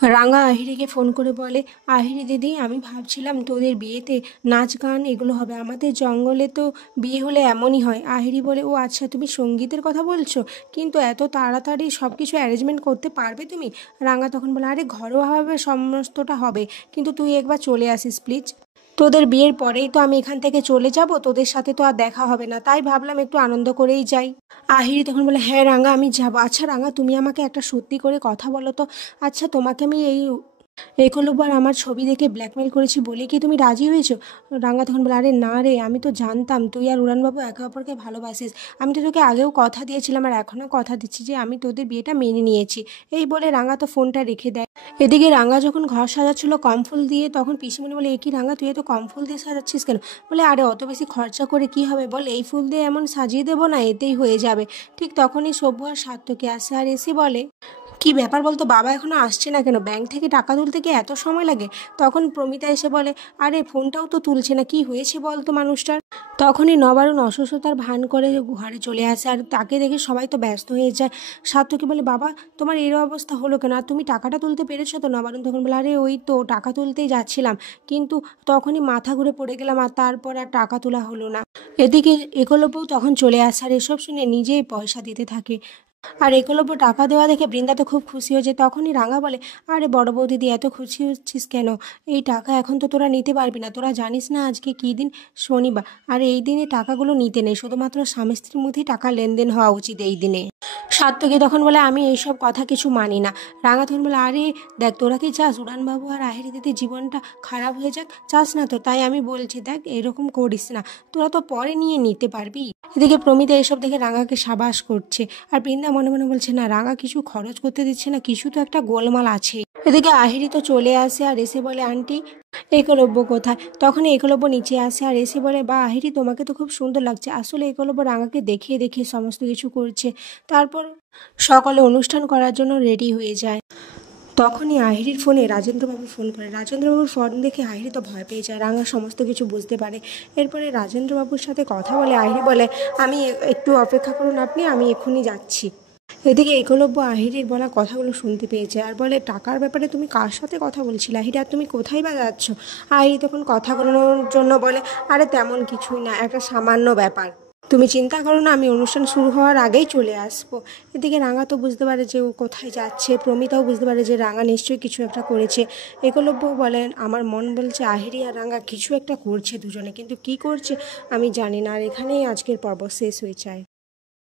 রাঙা আহিরিকে ফোন করে বলে, আহিরি দিদি, আমি ভাবছিলাম তোদের বিয়েতে নাচ গান এগুলো হবে, আমাদের জঙ্গলে তো বিয়ে হলে এমনই হয়। আহিরি বলে, ও আচ্ছা, তুমি সঙ্গীতের কথা বলছো, কিন্তু এত তাড়াতাড়ি সব কিছু অ্যারেঞ্জমেন্ট করতে পারবে তুমি? রাঙা তখন বলে, আরে ঘরোয়াভাবে সমস্তটা হবে, কিন্তু তুই একবার চলে আসিস প্লিজ। তোদের বিয়ের পরেই তো আমি এখান থেকে চলে যাব, তোদের সাথে তো আর দেখা হবে না, তাই ভাবলাম একটু আনন্দ করেই যাই। আহিরি তখন বলে, হ্যাঁ রাঙা, আমি যাবো। আচ্ছা রাঙা, তুমি আমাকে একটা সত্যি করে কথা বলো তো, আচ্ছা তোমাকে আমি এই একলব্য আমার ছবি দেখে ব্ল্যাকমেল করেছি বলে কি তুমি রাজি হয়েছো? রাঙা তখন বলে, আরে না রে, আমি তো জানতাম তুই আর উড়ানবাবু একে অপরকে ভালোবাসিস। আমি তো তোকে আগেও কথা দিয়েছিলাম আর এখনও কথা দিচ্ছি যে আমি তোদের বিয়েটা মেনে নিয়েছি। এই বলে রাঙা তো ফোনটা রেখে দেয়। এদিকে রাঙা যখন ঘর সাজাচ্ছিল কম ফুল দিয়ে, তখন পিসিমণি বলে, এ কি রাঙা, তুই এত কম ফুল দিয়ে সাজাচ্ছিস কেন? বলে, আরে অত বেশি খরচা করে কি হবে বল, এই ফুল দিয়ে এমন সাজিয়ে দেবো না, এতেই হয়ে যাবে। ঠিক তখনই সভ্য আর সাত্তকী আসে আর এসে বলে, কি ব্যাপার বলতো, বাবা এখনো আসছে না কেন? ব্যাংক থেকে টাকা তুলতে কি এত সময় লাগে? তখন প্রমিতা এসে বলে, আরে ফোনটাও তো তুলছে না, কি হয়েছে বলতো মানুষটার? তখনই নবারুণ অসুস্থতার ভান করে ঘরে চলে আসে আর তাকে দেখে সবাই তো ব্যস্ত হয়ে যায়। সাত্তকী বলে, বাবা তোমার এর অবস্থা হলো কেন, আর তুমি টাকাটা তুলতে পেরেছো তো? নবারুণ তখন বলে, আরে ওই তো টাকা তুলতেই যাচ্ছিলাম, কিন্তু তখনই মাথা ঘুরে পড়ে গেলাম আর তারপর আর টাকা তোলা হলো না। এদিকে একলব্যও তখন চলে আসে আর এসব শুনে নিজেই পয়সা দিতে থাকে। আর একলব্য টাকা দেওয়া দেখে বৃন্দা তো খুব খুশি হয়েছে। তখনই রাঙা বলে, আরে বড় বৌদিদি, এত খুশি হচ্ছিস কেন? এই টাকা এখন তো তোরা নিতে পারবি না, তোরা জানিস না আজকে কী দিন? শনিবার। আর এই দিনে টাকাগুলো নিতে নেই, শুধুমাত্র স্বামী স্ত্রীর মধ্যেই টাকা লেনদেন হওয়া উচিত এই দিনে। সাত্তকী তখন বলে, আমি এইসব কথা কিছু মানি না। রাঙা তখন বলে, আরে দেখ, তোরা কি চাস উড়ানবাবু আর আহিরি দিদির জীবনটা খারাপ হয়ে যাক? চাস না তো, তাই আমি বলছি, দেখ এরকম করিস না, তোরা তো পরে নিয়ে নিতে পারবি। এদিকে প্রমিতা এসব দেখে রাঙাকে সাবাস করছে আর বৃন্দা মনে মনে বলছে, না রাঙা কিছু খরচ করতে দিচ্ছে না, কিছু তো একটা গোলমাল আছে। এদিকে আহিরি তো চলে আসে আর এসে বলে, আন্টি একলব্য কোথায়? তখন একলব্য নিচে আসে আর এসে বলে, বা আহিরি, তোমাকে তো খুব সুন্দর লাগছে। আসলে একলব্য রাঙাকে দেখিয়ে দেখিয়ে সমস্ত কিছু করছে। তারপর সকালে অনুষ্ঠান করার জন্য রেডি হয়ে যায়। তখনই আহিরির ফোনে রাজেন্দ্রবাবু ফোন করে। রাজেন্দ্রবাবুর ফোন দেখে আহিরি তো ভয় পেয়ে যায়। রাঙা সমস্ত কিছু বুঝতে পারে। এরপরে রাজেন্দ্রবাবুর সাথে কথা বলে আহিরি বলে, আমি একটু অপেক্ষা করুন আপনি, আমি এক্ষুনি যাচ্ছি। এদিকে একলব্য আহিরির বলা কথাগুলো শুনতে পেয়েছে আর বলে, টাকার ব্যাপারে তুমি কার সাথে কথা বলছিলে আহিরি, আর তুমি কোথায় বা যাচ্ছ? আহিরি তখন কথা বলানোর জন্য বলে, আরে তেমন কিছুই না, একটা সামান্য ব্যাপার, তুমি চিন্তা করো না, আমি অনুষ্ঠান শুরু হওয়ার আগেই চলে আসবো। এদিকে রাঙা তো বুঝতে পারে যে ও কোথায় যাচ্ছে, প্রমিতাও বুঝতে পারে যে রাঙা নিশ্চয়ই কিছু একটা করেছে। একলব্য বলেন, আমার মন বলছে আহিরি আর রাঙা কিছু একটা করছে দুজনে, কিন্তু কি করছে আমি জানি না। আর এখানেই আজকের পর্ব শেষ হয়ে যায়।